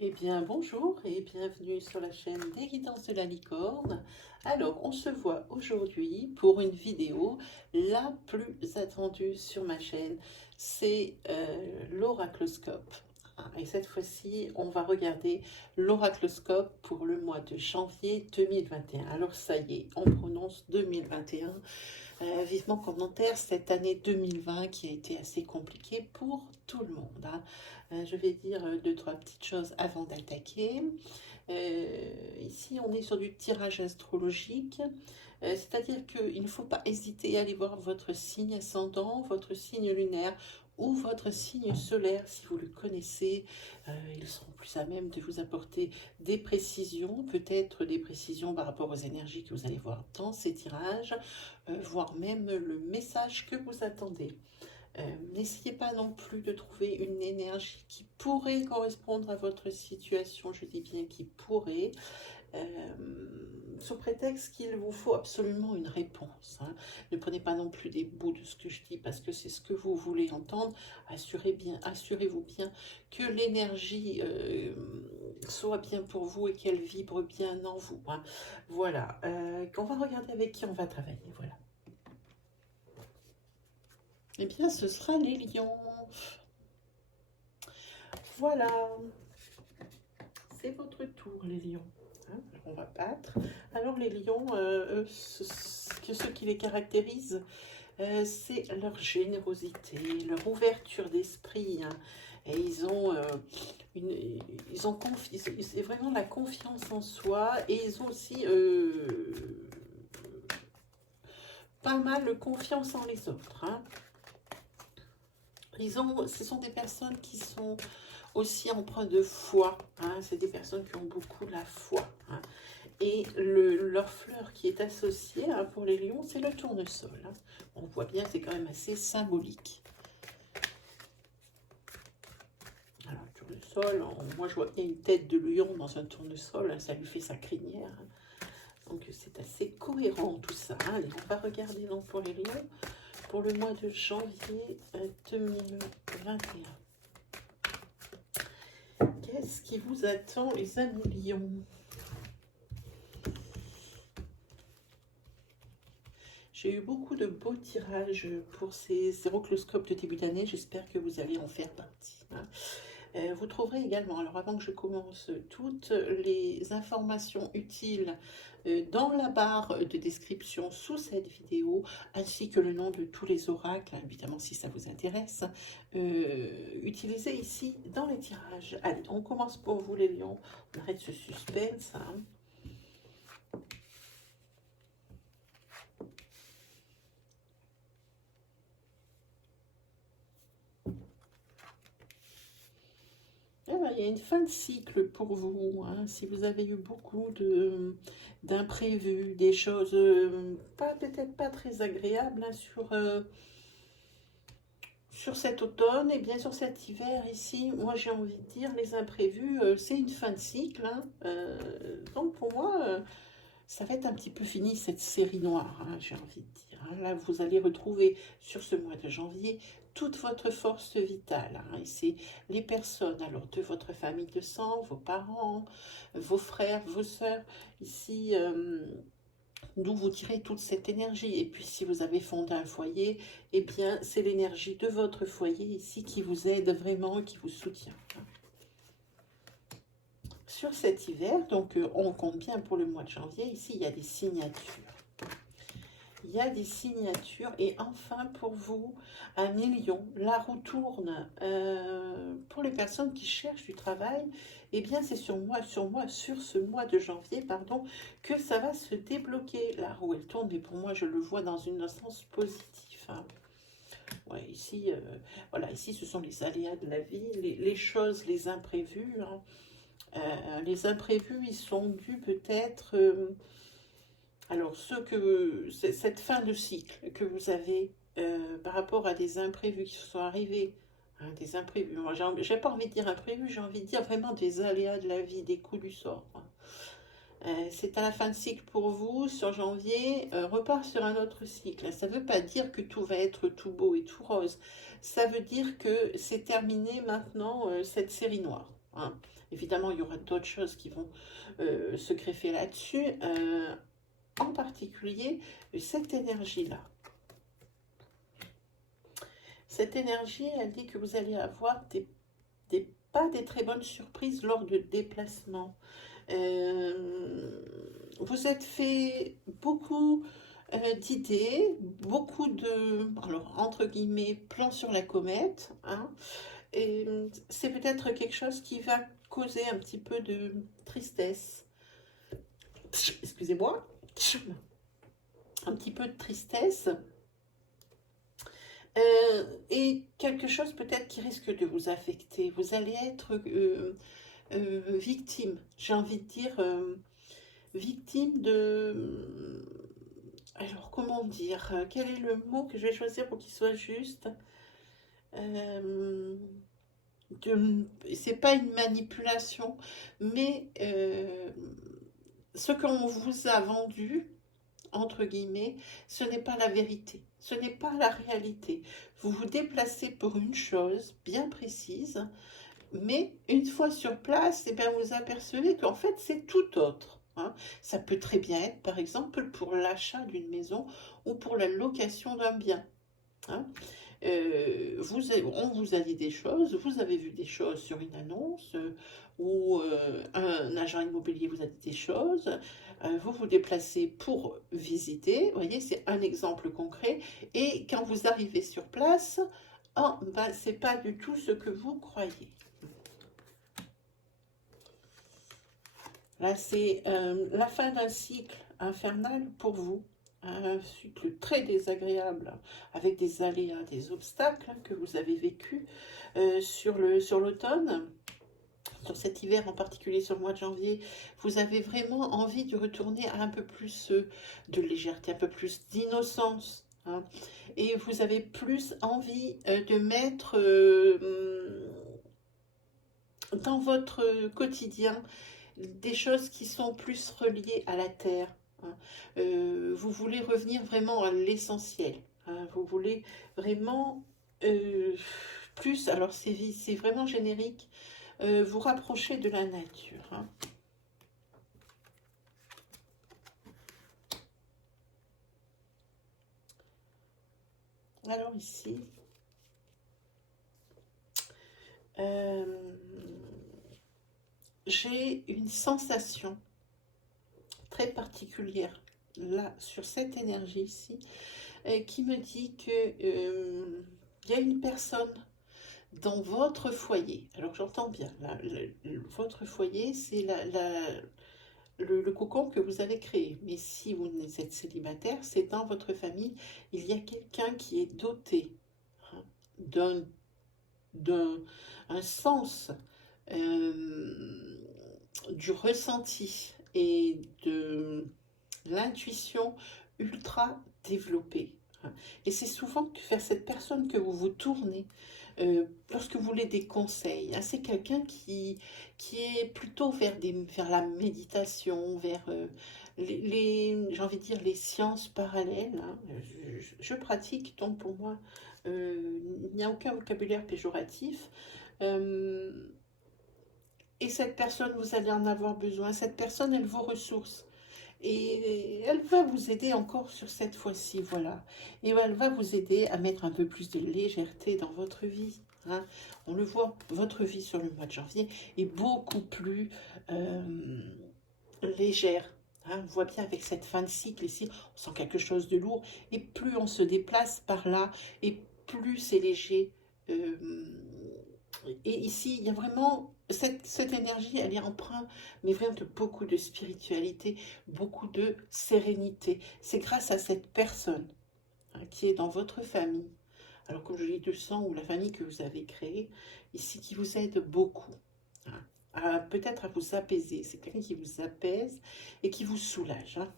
Eh bien, bonjour et bienvenue sur la chaîne des guidances de la licorne. Alors, on se voit aujourd'hui pour une vidéo la plus attendue sur ma chaîne, c'est l'oracloscope. Et cette fois-ci, on va regarder l'oracloscope pour le mois de janvier 2021. Alors ça y est, on prononce 2021. Vivement commentaire cette année 2020 qui a été assez compliquée pour tout le monde, hein. Je vais dire deux, trois petites choses avant d'attaquer. Ici, on est sur du tirage astrologique, c'est-à-dire qu'il ne faut pas hésiter à aller voir votre signe ascendant, votre signe lunaire ou votre signe solaire si vous le connaissez. Ils seront plus à même de vous apporter des précisions, peut-être des précisions par rapport aux énergies que vous allez voir dans ces tirages, voire même le message que vous attendez. N'essayez pas non plus de trouver une énergie qui pourrait correspondre à votre situation, je dis bien qui pourrait, sous prétexte qu'il vous faut absolument une réponse, hein. Ne prenez pas non plus des bouts de ce que je dis parce que c'est ce que vous voulez entendre. Assurez-vous bien que l'énergie soit bien pour vous et qu'elle vibre bien en vous, hein. Voilà, on va regarder avec qui on va travailler, voilà. Eh bien, ce sera les lions. Voilà, c'est votre tour, les lions. Hein, on va battre. Alors, les lions, ce qui les caractérise, c'est leur générosité, leur ouverture d'esprit, hein. Et ils ont, c'est vraiment la confiance en soi. Et ils ont aussi pas mal confiance en les autres, hein. Ce sont des personnes qui sont aussi empreintes de foi, hein. C'est des personnes qui ont beaucoup la foi, hein. Et leur fleur qui est associée, hein, pour les lions, c'est le tournesol, hein. On voit bien que c'est quand même assez symbolique. Alors, le tournesol, moi je vois bien une tête de lion dans un tournesol, hein, ça lui fait sa crinière, hein. Donc c'est assez cohérent tout ça, hein. Allez, on va regarder donc pour les lions pour le mois de janvier 2021. Qu'est-ce qui vous attend, les amis lions? J'ai eu beaucoup de beaux tirages pour ces horoscopes de début d'année. J'espère que vous allez en faire partie, hein. Vous trouverez également, alors avant que je commence, toutes les informations utiles dans la barre de description sous cette vidéo, ainsi que le nom de tous les oracles, hein, évidemment si ça vous intéresse, utilisés ici dans les tirages. Allez, on commence pour vous les lions, on arrête ce suspense, hein. Il y a une fin de cycle pour vous, hein. Si vous avez eu beaucoup d'imprévus, des choses peut-être pas très agréables, hein, sur cet automne et bien sur cet hiver ici, moi j'ai envie de dire les imprévus, c'est une fin de cycle, hein. Donc pour moi, ça va être un petit peu fini cette série noire, hein, j'ai envie de dire, hein. Là, vous allez retrouver sur ce mois de janvier toute votre force vitale, hein. Et c'est les personnes alors de votre famille de sang, vos parents, vos frères, vos sœurs, ici, d'où vous tirez toute cette énergie. Et puis si vous avez fondé un foyer, eh bien c'est l'énergie de votre foyer ici qui vous aide vraiment, qui vous soutient, hein. Sur cet hiver, donc on compte bien pour le mois de janvier, ici il y a des signatures. Il y a des signatures et enfin pour vous, un million, la roue tourne. Pour les personnes qui cherchent du travail, eh bien c'est sur ce mois de janvier, pardon, que ça va se débloquer. La roue elle tourne, mais pour moi je le vois dans un sens positif, hein. Ouais, ici, voilà, ici ce sont les aléas de la vie, les choses, les imprévus, hein. Les imprévus, ils sont dus peut-être, alors cette fin de cycle que vous avez par rapport à des imprévus qui sont arrivés, hein, des imprévus, moi j'ai pas envie de dire imprévus, j'ai envie de dire vraiment des aléas de la vie, des coups du sort, hein. C'est à la fin de cycle pour vous, sur janvier, repart sur un autre cycle. Ça ne veut pas dire que tout va être tout beau et tout rose, ça veut dire que c'est terminé maintenant, cette série noire. hein. Évidemment, il y aura d'autres choses qui vont se greffer là-dessus. En particulier, cette énergie-là. Cette énergie, elle dit que vous allez avoir pas des très bonnes surprises lors de déplacements. Vous êtes fait beaucoup d'idées, beaucoup de, alors entre guillemets, plans sur la comète, hein, et c'est peut-être quelque chose qui va causer un petit peu de tristesse. Excusez-moi, un petit peu de tristesse. Et quelque chose peut-être qui risque de vous affecter. Vous allez être victime, j'ai envie de dire, victime de... Alors, comment dire? Quel est le mot que je vais choisir pour qu'il soit juste? C'est pas une manipulation, mais ce qu'on vous a vendu, entre guillemets, ce n'est pas la vérité, ce n'est pas la réalité. Vous vous déplacez pour une chose bien précise, mais une fois sur place, eh bien, vous apercevez qu'en fait, c'est tout autre. Hein. Ça peut très bien être, par exemple, pour l'achat d'une maison ou pour la location d'un bien. Hein. On vous a dit des choses, vous avez vu des choses sur une annonce, ou un agent immobilier vous a dit des choses, vous vous déplacez pour visiter, vous voyez, c'est un exemple concret, et quand vous arrivez sur place, oh, ben, c'est pas du tout ce que vous croyez. Là, c'est la fin d'un cycle infernal pour vous. Un cycle très désagréable, avec des aléas, des obstacles que vous avez vécu sur l'automne, sur cet hiver en particulier, sur le mois de janvier. Vous avez vraiment envie de retourner à un peu plus de légèreté, un peu plus d'innocence. Hein. Et vous avez plus envie de mettre dans votre quotidien des choses qui sont plus reliées à la terre. Hein. Vous voulez revenir vraiment à l'essentiel. Hein. Vous voulez vraiment plus, alors c'est vraiment générique, vous rapprocher de la nature. Hein. Alors ici, j'ai une sensation très particulière là sur cette énergie ici qui me dit que y a une personne dans votre foyer. Alors j'entends bien, là, votre foyer, c'est le cocon que vous avez créé. Mais si vous êtes célibataire, c'est dans votre famille, il y a quelqu'un qui est doté hein, d'un sens du ressenti et de l'intuition ultra développée. Et c'est souvent vers cette personne que vous vous tournez lorsque vous voulez des conseils. Hein, c'est quelqu'un qui est plutôt vers la méditation, vers j'ai envie de dire, les sciences parallèles. Hein. Je pratique, donc pour moi, il n'y a aucun vocabulaire péjoratif. Et cette personne, vous allez en avoir besoin. Cette personne, elle vous ressource. Et elle va vous aider encore sur cette fois-ci, voilà. Et elle va vous aider à mettre un peu plus de légèreté dans votre vie. Hein. On le voit, votre vie sur le mois de janvier est beaucoup plus légère. Hein. On voit bien avec cette fin de cycle ici, on sent quelque chose de lourd. Et plus on se déplace par là, et plus c'est léger. Et ici, il y a vraiment cette énergie, elle est empreinte, mais vraiment de beaucoup de spiritualité, beaucoup de sérénité. C'est grâce à cette personne hein, qui est dans votre famille, alors comme je dis de sang ou la famille que vous avez créée, ici qui vous aide beaucoup, hein, peut-être à vous apaiser. C'est quelqu'un qui vous apaise et qui vous soulage. Hein.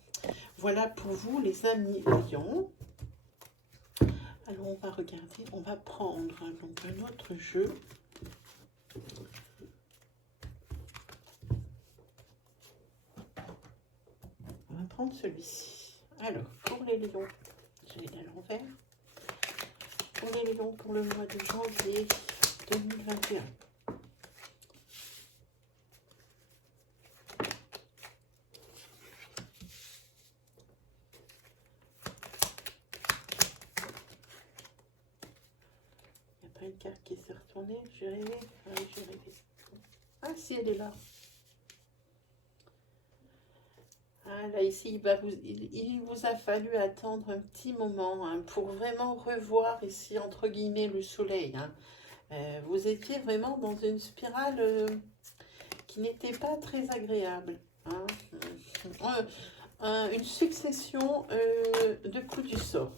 Voilà pour vous les amis Lions. Alors on va regarder, on va prendre donc un autre jeu. On va prendre celui-ci. Alors, pour les lions, je vais à l'envers. Pour les lions, pour le mois de janvier 2021. Attendez, je vais rêver. Ah oui, je vais rêver. Ah si, elle est là. Ah, là, ici, il vous a fallu attendre un petit moment hein, pour vraiment revoir ici, entre guillemets, le soleil. Hein. Vous étiez vraiment dans une spirale qui n'était pas très agréable. Hein. Une succession de coups du sort.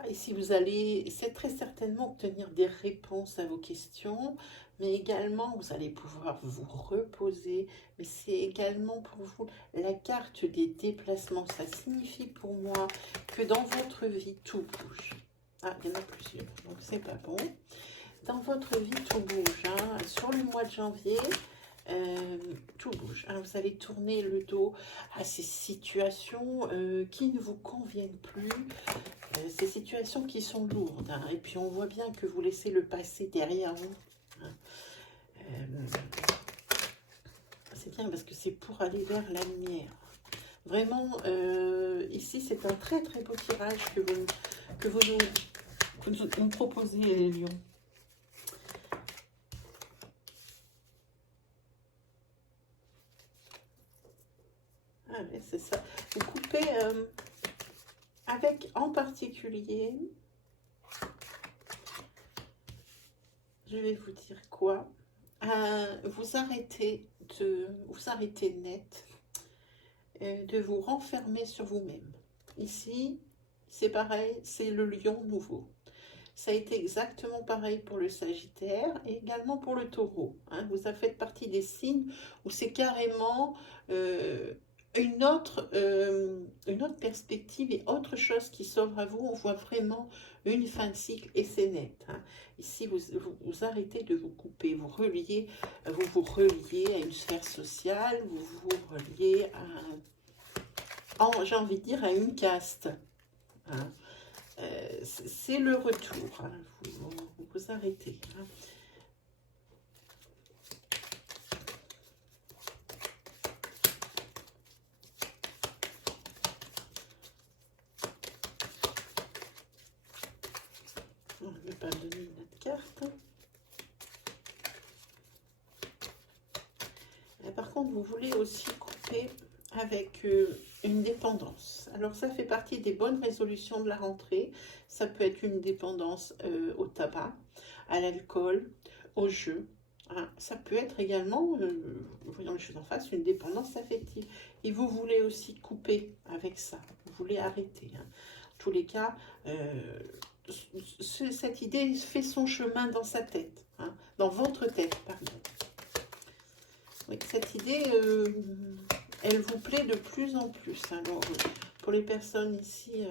Ah, ici, vous allez, c'est très certainement obtenir des réponses à vos questions, mais également, vous allez pouvoir vous reposer. Mais c'est également pour vous la carte des déplacements. Ça signifie pour moi que dans votre vie, tout bouge. Ah, il y en a plusieurs, donc c'est pas bon. Dans votre vie, tout bouge. Hein. Sur le mois de janvier, tout bouge. Hein. Vous allez tourner le dos à ces situations qui ne vous conviennent plus. Ces situations qui sont lourdes, hein, et puis on voit bien que vous laissez le passé derrière vous. Hein. C'est bien parce que c'est pour aller vers la lumière. Vraiment, ici c'est un très très beau tirage que vous nous proposez, les lions. Ah oui, c'est ça. Vous coupez avec en particulier, je vais vous dire quoi, vous arrêtez net, de vous renfermer sur vous-même. Ici, c'est pareil, c'est le lion nouveau. Ça a été exactement pareil pour le Sagittaire et également pour le Taureau. Hein. Vous faites partie des signes où c'est carrément une autre perspective et autre chose qui s'offre à vous. On voit vraiment une fin de cycle et c'est net. Hein. Ici, vous arrêtez de vous couper, vous vous reliez à une sphère sociale, vous vous reliez à, j'ai envie de dire, à une caste. Hein. C'est le retour. Hein. Vous arrêtez. Hein. On ne veut pas donner une autre carte. Et par contre, vous voulez aussi couper avec une dépendance. Alors ça fait partie des bonnes résolutions de la rentrée. Ça peut être une dépendance au tabac, à l'alcool, au jeu. Hein. Ça peut être également, voyons les choses en face, une dépendance affective. Et vous voulez aussi couper avec ça. Vous voulez arrêter. Hein. En tous les cas, cette idée fait son chemin dans sa tête. Hein, dans votre tête, pardon. Oui, cette idée, elle vous plaît de plus en plus. Alors, pour les personnes ici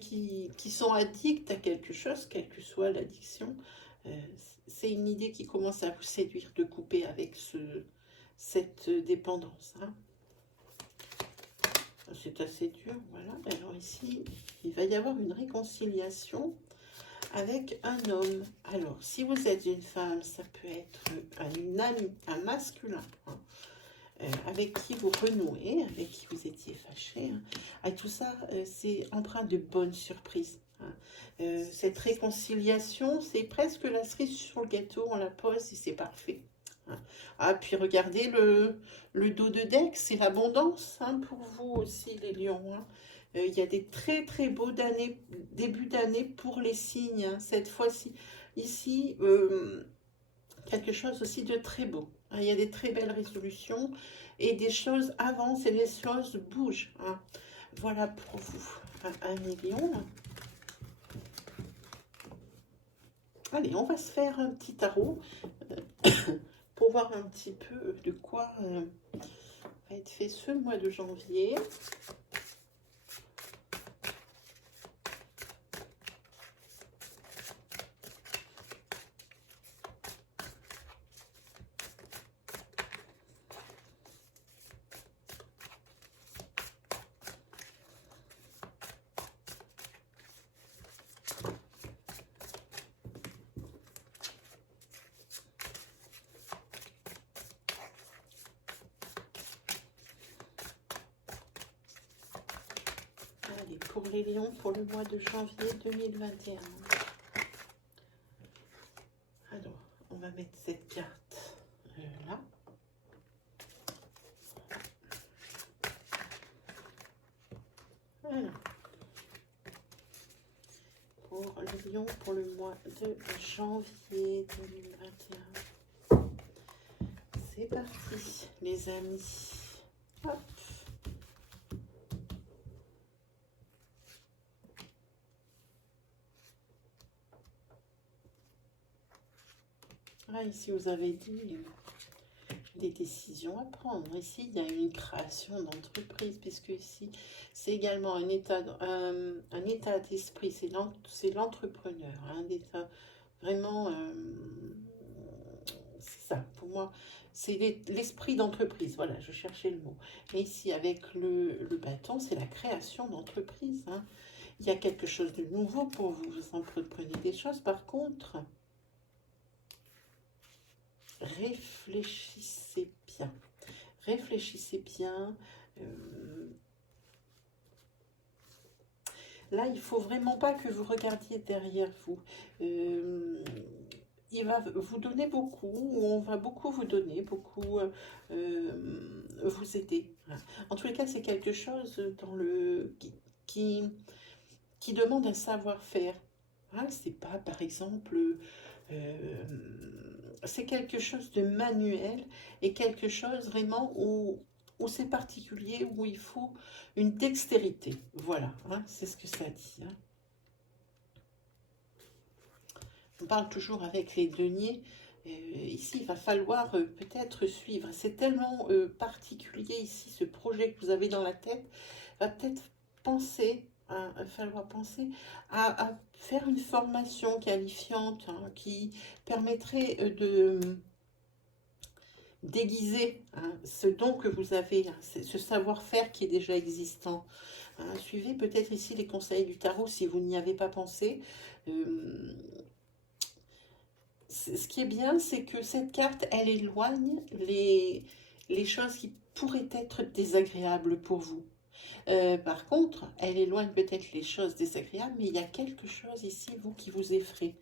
qui sont addictes à quelque chose, quelle que soit l'addiction, c'est une idée qui commence à vous séduire de couper avec cette dépendance. Hein. C'est assez dur, voilà. Alors ici, il va y avoir une réconciliation avec un homme. Alors, si vous êtes une femme, ça peut être une amie, un masculin, hein, avec qui vous renouez, avec qui vous étiez fâché. Hein. Et tout ça, c'est empreint de bonnes surprises. Hein. Cette réconciliation, c'est presque la cerise sur le gâteau, on la pose et c'est parfait. Hein. Ah, puis regardez le dos de deck, c'est l'abondance hein, pour vous aussi, les lions. Hein. Il y a des très très beaux débuts d'année pour les signes. Hein. Cette fois-ci, ici, quelque chose aussi de très beau. Hein. Il y a des très belles résolutions et des choses avancent et les choses bougent. Hein. Voilà pour vous, un million. Allez, on va se faire un petit tarot pour voir un petit peu de quoi va être fait ce mois de janvier. pour les lions pour le mois de janvier 2021. Alors, on va mettre cette carte là. Alors, pour le lion pour le mois de janvier 2021. C'est parti, les amis. Hop. Ah, ici, vous avez dit des décisions à prendre. Ici, il y a une création d'entreprise, puisque ici, c'est également un état d'esprit. C'est l'entrepreneur, un état vraiment... c'est ça, pour moi, c'est l'esprit d'entreprise. Voilà, je cherchais le mot. Et ici, avec le bâton, c'est la création d'entreprise. Hein. Il y a quelque chose de nouveau pour vous. Vous entreprenez des choses. Par contre... réfléchissez bien. Réfléchissez bien. Là, il faut vraiment pas que vous regardiez derrière vous. Il va vous donner beaucoup, ou on va beaucoup vous donner, beaucoup vous aider. En tous les cas, c'est quelque chose dans qui demande un savoir-faire. Hein, c'est pas, par exemple... c'est quelque chose de manuel et quelque chose vraiment où c'est particulier, où il faut une dextérité. Voilà, hein, c'est ce que ça dit. Hein. On parle toujours avec les deniers. Ici, il va falloir peut-être suivre. C'est tellement particulier ici, ce projet que vous avez dans la tête. Va peut-être penser... Il va falloir penser à faire une formation qualifiante hein, qui permettrait de déguiser hein, ce don que vous avez, hein, ce savoir-faire qui est déjà existant. Hein. Suivez peut-être ici les conseils du tarot si vous n'y avez pas pensé. Ce qui est bien, c'est que cette carte, elle éloigne les choses qui pourraient être désagréables pour vous. Par contre, elle éloigne peut-être les choses désagréables, mais il y a quelque chose ici, vous, qui vous effraie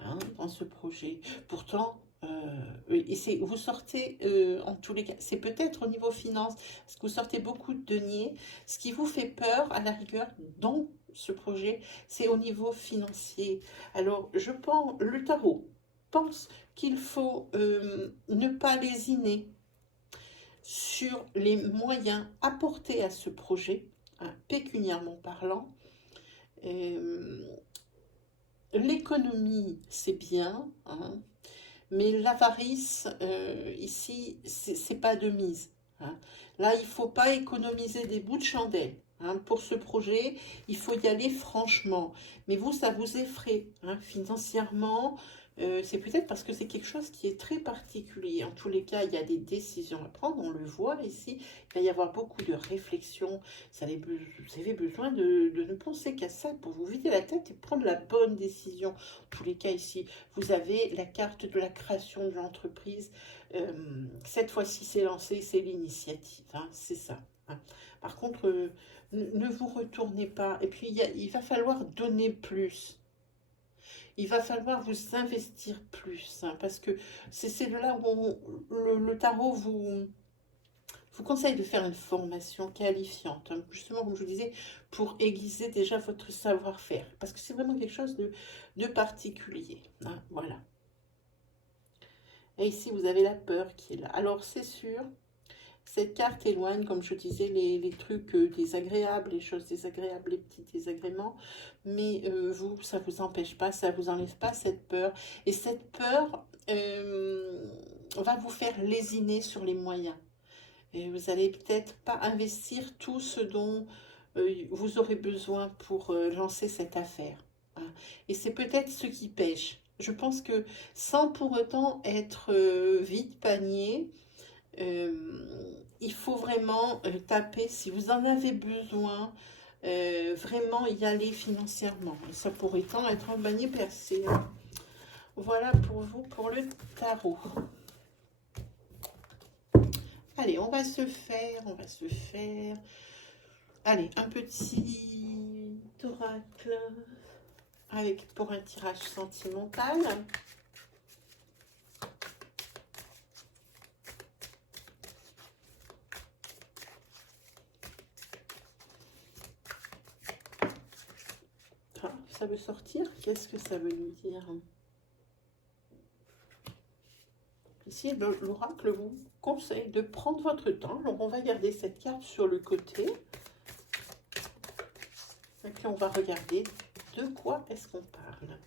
hein, dans ce projet. Pourtant, vous sortez, en tous les cas, c'est peut-être au niveau finance, parce que vous sortez beaucoup de deniers. Ce qui vous fait peur, à la rigueur, dans ce projet, c'est au niveau financier. Alors, je pense, le tarot pense qu'il faut ne pas lésiner sur les moyens apportés à ce projet, hein, pécuniairement parlant. L'économie, c'est bien, hein, mais l'avarice, ici, c'est pas de mise. Hein. Là, il ne faut pas économiser des bouts de chandelle. Hein. Pour ce projet, il faut y aller franchement. Mais vous, ça vous effraie hein, financièrement. C'est peut-être parce que c'est quelque chose qui est très particulier. En tous les cas, il y a des décisions à prendre. On le voit ici. Il va y avoir beaucoup de réflexion. Vous avez besoin de ne penser qu'à ça pour vous vider la tête et prendre la bonne décision. En tous les cas, ici, vous avez la carte de la création de l'entreprise. Cette fois-ci, c'est lancé, c'est l'initiative. Hein, c'est ça. Hein. Par contre, ne vous retournez pas. Et puis, il va falloir donner plus. Il va falloir vous investir plus. Hein, parce que c'est de là où le tarot vous conseille de faire une formation qualifiante. Hein, justement, comme je vous disais, pour aiguiser déjà votre savoir-faire. Parce que c'est vraiment quelque chose de particulier. Hein, voilà. Et ici, vous avez la peur qui est là. Alors, c'est sûr, cette carte éloigne, comme je disais, les trucs désagréables, les choses désagréables, les petits désagréments. Mais vous, ça ne vous empêche pas, ça ne vous enlève pas cette peur. Et cette peur va vous faire lésiner sur les moyens. Et vous n'allez peut-être pas investir tout ce dont vous aurez besoin pour lancer cette affaire. Hein. Et c'est peut-être ce qui pêche. Je pense que sans pour autant être vide panier, il faut vraiment taper, si vous en avez besoin, vraiment y aller financièrement. Et ça pourrait tant être un panier percé. Hein. Voilà pour vous, pour le tarot. Allez, on va se faire. Allez, un petit d'oracle avec pour un tirage sentimental. Ah, ça veut sortir? Qu'est-ce que ça veut nous dire? Ici, l'oracle vous conseille de prendre votre temps. Alors, on va garder cette carte sur le côté. Et puis, on va regarder de quoi est-ce qu'on parle.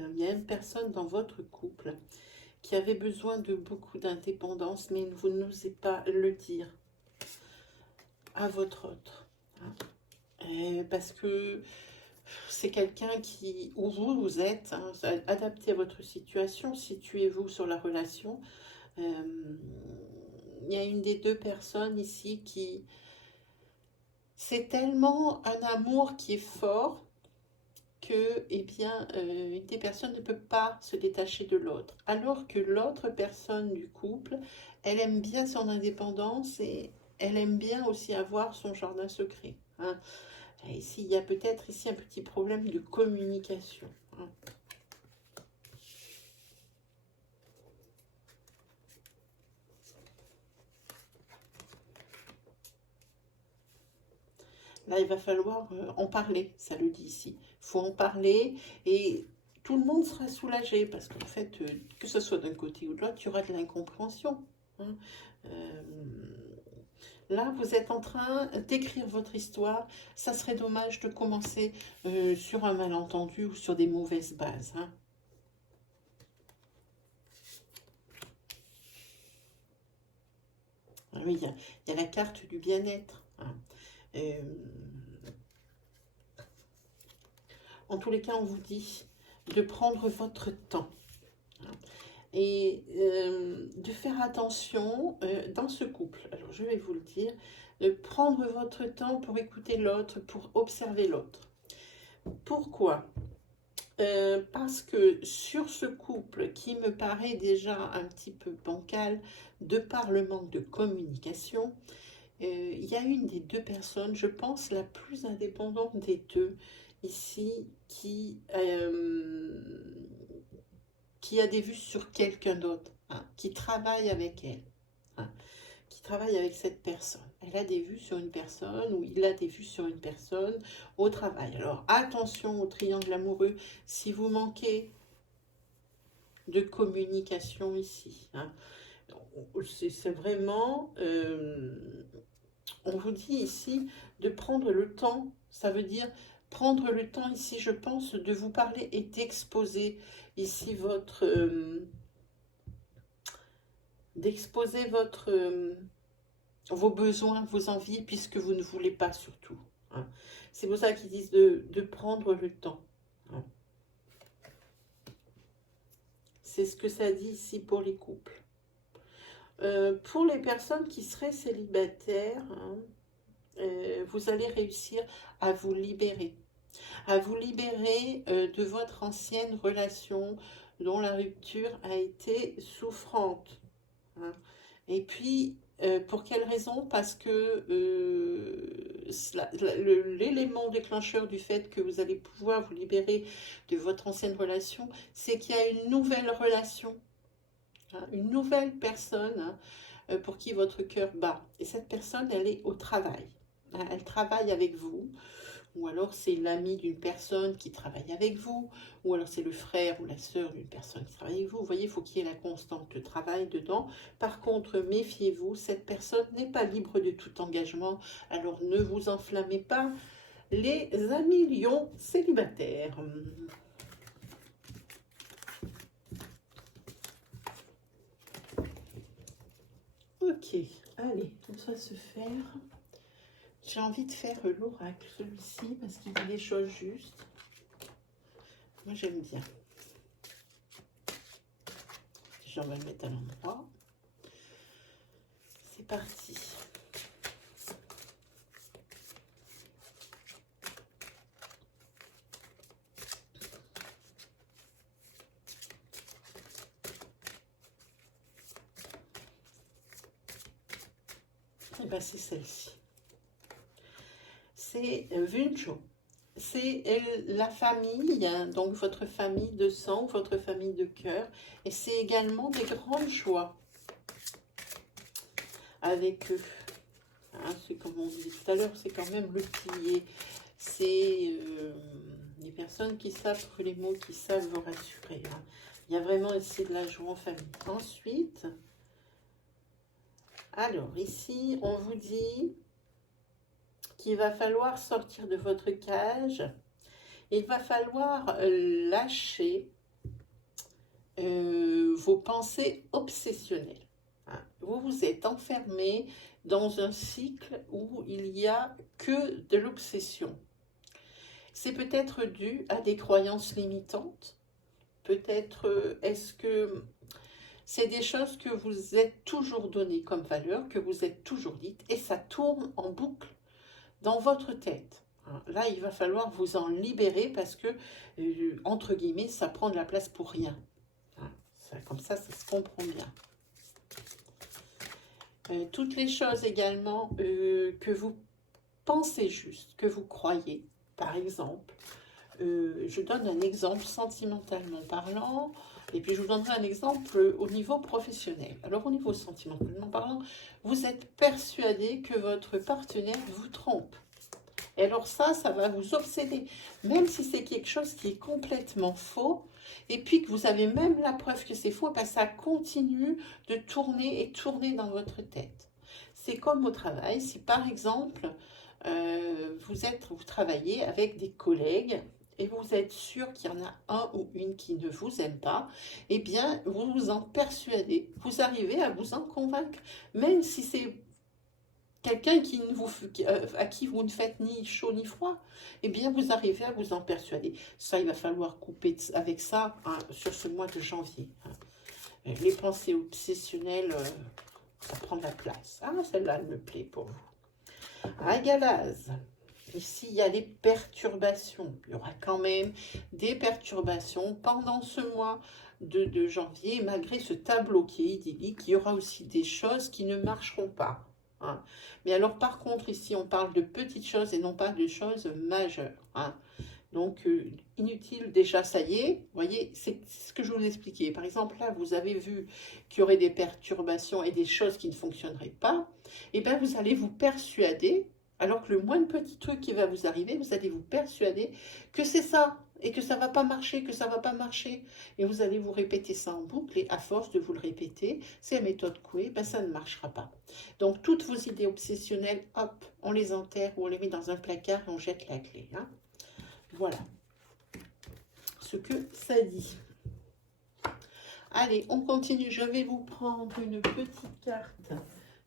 Il y a une personne dans votre couple qui avait besoin de beaucoup d'indépendance, mais vous n'osez pas le dire à votre autre. Parce que c'est quelqu'un qui, où vous êtes, adapté à votre situation, situez-vous sur la relation. Il y a une des deux personnes ici qui... C'est tellement un amour qui est fort que, eh bien, une des personnes ne peut pas se détacher de l'autre. Alors que l'autre personne du couple, elle aime bien son indépendance et elle aime bien aussi avoir son jardin secret. Hein. Et ici, il y a peut-être ici un petit problème de communication. Hein. Là, il va falloir en parler, ça le dit ici. Il faut en parler et tout le monde sera soulagé parce qu'en fait, que ce soit d'un côté ou de l'autre, il y aura de l'incompréhension. Hein. Là, vous êtes en train d'écrire votre histoire. Ça serait dommage de commencer sur un malentendu ou sur des mauvaises bases. Hein. Ah oui, il y a la carte du bien-être. Hein. En tous les cas, on vous dit de prendre votre temps. Hein, et de faire attention dans ce couple. Alors, je vais vous le dire, de prendre votre temps pour écouter l'autre, pour observer l'autre. Pourquoi? Parce que sur ce couple qui me paraît déjà un petit peu bancal, de par le manque de communication, il y a une des deux personnes, je pense la plus indépendante des deux, ici, qui a des vues sur quelqu'un d'autre, hein, qui travaille avec elle, hein, qui travaille avec cette personne. Elle a des vues sur une personne ou il a des vues sur une personne au travail. Alors attention au triangle amoureux, si vous manquez de communication ici. Hein, c'est vraiment, on vous dit ici de prendre le temps, ça veut dire prendre le temps ici, je pense, de vous parler et d'exposer ici votre... d'exposer vos besoins, vos envies, puisque vous ne voulez pas surtout. Hein. C'est pour ça qu'ils disent de prendre le temps. Hein. C'est ce que ça dit ici pour les couples. Pour les personnes qui seraient célibataires, hein, vous allez réussir à vous libérer. À vous libérer de votre ancienne relation dont la rupture a été souffrante. Hein. Et puis, pour quelle raison? Parce que l'élément déclencheur du fait que vous allez pouvoir vous libérer de votre ancienne relation, c'est qu'il y a une nouvelle relation, hein, une nouvelle personne pour qui votre cœur bat. Et cette personne, elle est au travail. Hein, elle travaille avec vous. Ou alors c'est l'ami d'une personne qui travaille avec vous, ou alors c'est le frère ou la sœur d'une personne qui travaille avec vous. Vous voyez, il faut qu'il y ait la constante de travail dedans. Par contre, méfiez-vous, cette personne n'est pas libre de tout engagement, alors ne vous enflammez pas, les amis lions célibataires. Ok, allez, on va se faire... J'ai envie de faire l'oracle, celui-ci, parce qu'il dit les choses justes. Moi, j'aime bien. On va le mettre à l'endroit. C'est parti. ben, c'est celle-ci. C'est Vunjo. C'est la famille, hein, donc votre famille de sang, votre famille de cœur. Et c'est également des grandes joies avec eux. Hein, c'est comme on disait tout à l'heure, c'est quand même le pilier. C'est les personnes qui savent trouver les mots, qui savent vous rassurer. Hein. Il y a vraiment ici de la joie en famille. Ensuite, alors ici, on vous dit qu'il va falloir sortir de votre cage. Il va falloir lâcher vos pensées obsessionnelles. Hein. Vous vous êtes enfermé dans un cycle où il n'y a que de l'obsession. C'est peut-être dû à des croyances limitantes. Peut-être est-ce que c'est des choses que vous êtes toujours données comme valeur, que vous êtes toujours dites, et ça tourne en boucle dans votre tête. Là, il va falloir vous en libérer parce que, entre guillemets, ça prend de la place pour rien. Comme ça se comprend bien. Toutes les choses également que vous pensez juste, que vous croyez, par exemple, je donne un exemple sentimentalement parlant, et puis je vous donnerai un exemple au niveau professionnel. Alors au niveau sentimentalement parlant, vous êtes persuadé que votre partenaire vous trompe. Et alors ça va vous obséder, même si c'est quelque chose qui est complètement faux, et puis que vous avez même la preuve que c'est faux, ben ça continue de tourner et tourner dans votre tête. C'est comme au travail, si par exemple, vous travaillez avec des collègues, et vous êtes sûr qu'il y en a un ou une qui ne vous aime pas, eh bien, vous vous en persuadez, vous arrivez à vous en convaincre, même si c'est quelqu'un à qui vous ne faites ni chaud ni froid, eh bien vous arrivez à vous en persuader. Ça, il va falloir couper avec ça hein, sur ce mois de janvier. Hein. Les pensées obsessionnelles, ça prend de la place. Ah, celle-là, elle me plaît pour vous. À Galaz, ici, il y a des perturbations. Il y aura quand même des perturbations pendant ce mois de janvier. Malgré ce tableau qui est idyllique, il y aura aussi des choses qui ne marcheront pas. Hein. Mais alors par contre ici on parle de petites choses et non pas de choses majeures. Hein. Donc inutile déjà, ça y est, vous voyez, c'est ce que je vous expliquais. Par exemple là vous avez vu qu'il y aurait des perturbations et des choses qui ne fonctionneraient pas. Et bien vous allez vous persuader, alors que le moindre petit truc qui va vous arriver, vous allez vous persuader que c'est ça. Et que ça ne va pas marcher, que ça ne va pas marcher. Et vous allez vous répéter ça en boucle, et à force de vous le répéter, c'est la méthode Coué, ben ça ne marchera pas. Donc, toutes vos idées obsessionnelles, hop, on les enterre ou on les met dans un placard et on jette la clé. Hein. Voilà ce que ça dit. Allez, on continue. Je vais vous prendre une petite carte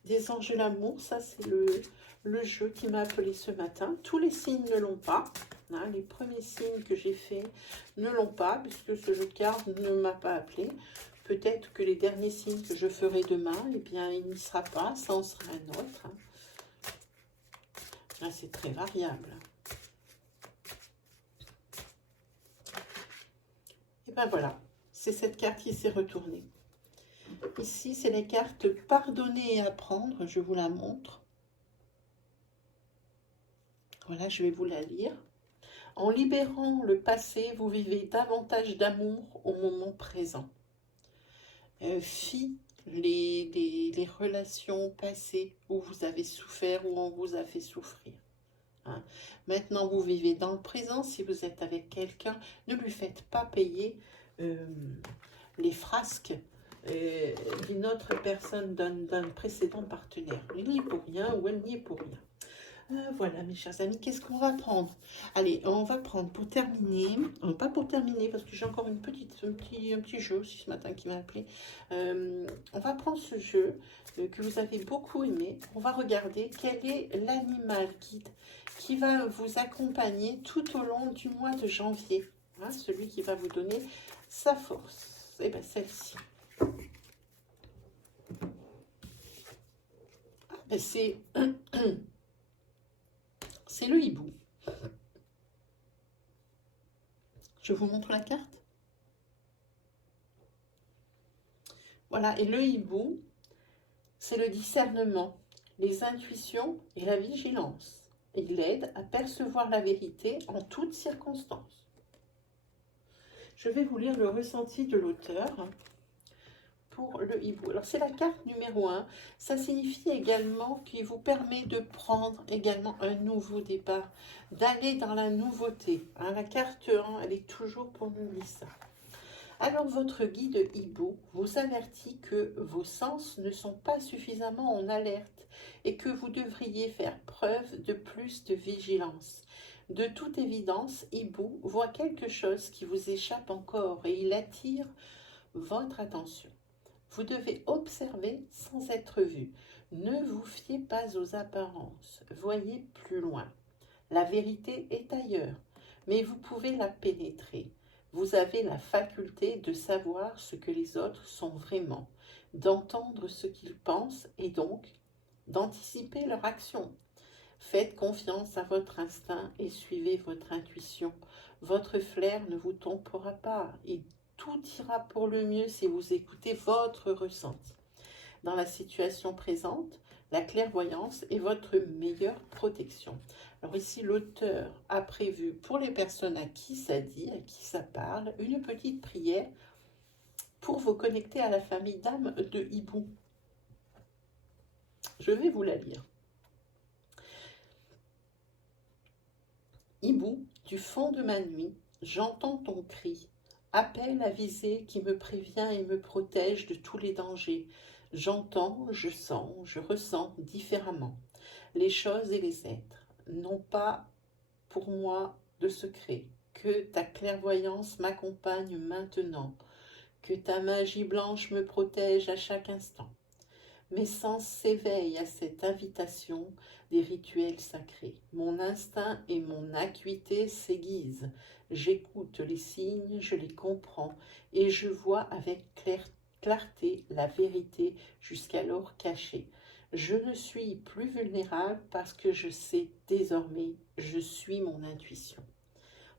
des anges de l'amour. Ça, c'est le jeu qui m'a appelé ce matin. Tous les signes ne l'ont pas. Hein, les premiers signes que j'ai faits ne l'ont pas, puisque ce jeu de cartes ne m'a pas appelé. Peut-être que les derniers signes que je ferai demain, eh bien, il n'y sera pas, ça en sera un autre. Hein. Là, c'est très variable. Et ben voilà, c'est cette carte qui s'est retournée. Ici, c'est les cartes pardonner et apprendre. Je vous la montre. Voilà, je vais vous la lire. En libérant le passé, vous vivez davantage d'amour au moment présent. Fi les relations passées où vous avez souffert, où on vous a fait souffrir. Hein. Maintenant, vous vivez dans le présent. Si vous êtes avec quelqu'un, ne lui faites pas payer les frasques d'une autre personne, d'un précédent partenaire. Il n'y est pour rien ou elle n'y est pour rien. Voilà mes chers amis, qu'est-ce qu'on va prendre? Allez, on va prendre pour terminer, pas pour terminer parce que j'ai encore un petit jeu aussi ce matin qui m'a appelé. On va prendre ce jeu que vous avez beaucoup aimé. On va regarder quel est l'animal guide qui va vous accompagner tout au long du mois de janvier. Hein, celui qui va vous donner sa force. Et bien celle-ci. Ah, ben c'est... C'est le hibou. Je vous montre la carte. Voilà, et le hibou, c'est le discernement, les intuitions et la vigilance. Il aide à percevoir la vérité en toutes circonstances. Je vais vous lire le ressenti de l'auteur pour le hibou. Alors c'est la carte numéro 1. Ça signifie également qu'il vous permet de prendre également un nouveau départ, d'aller dans la nouveauté. Hein, la carte 1, elle est toujours pour nous dire ça. Alors votre guide hibou vous avertit que vos sens ne sont pas suffisamment en alerte et que vous devriez faire preuve de plus de vigilance. De toute évidence, hibou voit quelque chose qui vous échappe encore et il attire votre attention. Vous devez observer sans être vu. Ne vous fiez pas aux apparences. Voyez plus loin. La vérité est ailleurs, mais vous pouvez la pénétrer. Vous avez la faculté de savoir ce que les autres sont vraiment, d'entendre ce qu'ils pensent et donc d'anticiper leur action. Faites confiance à votre instinct et suivez votre intuition. Votre flair ne vous trompera pas et tout ira pour le mieux si vous écoutez votre ressenti. Dans la situation présente, la clairvoyance est votre meilleure protection. Alors ici, l'auteur a prévu pour les personnes à qui ça dit, à qui ça parle, une petite prière pour vous connecter à la famille d'âmes de hibou. Je vais vous la lire. Hibou, du fond de ma nuit, j'entends ton cri, appel avisé qui me prévient et me protège de tous les dangers. J'entends, je sens, je ressens différemment les choses et les êtres. Non pas pour moi de secret, que ta clairvoyance m'accompagne maintenant, que ta magie blanche me protège à chaque instant. Mes sens s'éveillent à cette invitation des rituels sacrés. Mon instinct et mon acuité s'aiguisent. J'écoute les signes, je les comprends et je vois avec clarté la vérité jusqu'alors cachée. Je ne suis plus vulnérable parce que je sais désormais, je suis mon intuition.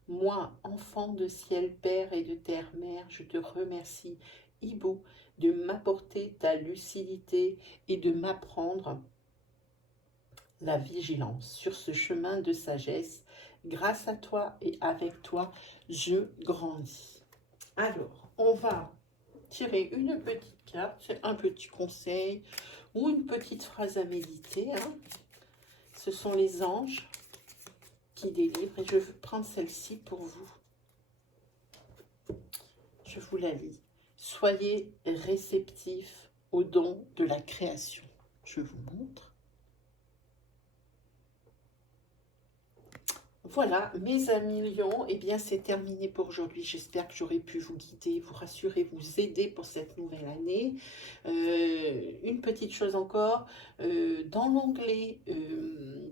Moi, enfant de ciel père et de terre mère, je te remercie, hibou, de m'apporter ta lucidité et de m'apprendre la vigilance sur ce chemin de sagesse. Grâce à toi et avec toi, je grandis. Alors, on va tirer une petite carte, c'est un petit conseil ou une petite phrase à méditer. Hein. Ce sont les anges qui délivrent et je vais prendre celle-ci pour vous. Je vous la lis. Soyez réceptifs aux dons de la création. Je vous montre. Voilà, mes amis lions, eh bien c'est terminé pour aujourd'hui. J'espère que j'aurai pu vous guider, vous rassurer, vous aider pour cette nouvelle année. Une petite chose encore, dans l'onglet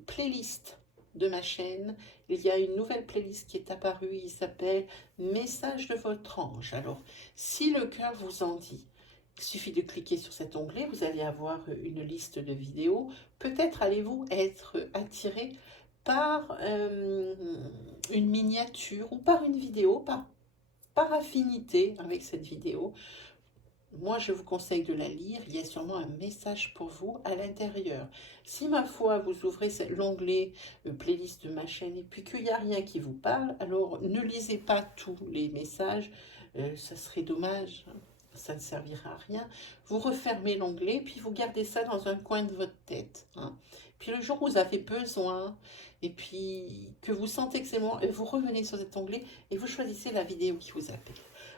playlist de ma chaîne, il y a une nouvelle playlist qui est apparue, il s'appelle Message de votre ange. Alors, si le cœur vous en dit, il suffit de cliquer sur cet onglet, vous allez avoir une liste de vidéos. Peut-être allez-vous être attiré par une miniature ou par une vidéo, par affinité avec cette vidéo. Moi, je vous conseille de la lire. Il y a sûrement un message pour vous à l'intérieur. Si, ma foi, vous ouvrez l'onglet playlist de ma chaîne et puis qu'il n'y a rien qui vous parle, alors ne lisez pas tous les messages. Ça serait dommage. Ça ne servira à rien. Vous refermez l'onglet, puis vous gardez ça dans un coin de votre tête. Hein. Puis le jour où vous avez besoin, et puis que vous sentez que c'est bon, vous revenez sur cet onglet et vous choisissez la vidéo qui vous appelle.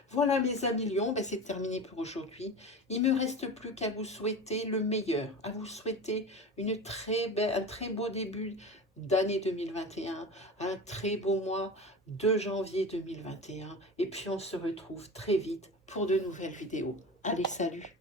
Voilà mes amis lions, ben c'est terminé pour aujourd'hui. Il ne me reste plus qu'à vous souhaiter le meilleur, à vous souhaiter un très beau début d'année 2021, un très beau mois de janvier 2021. Et puis on se retrouve très vite pour de nouvelles vidéos. Allez, salut!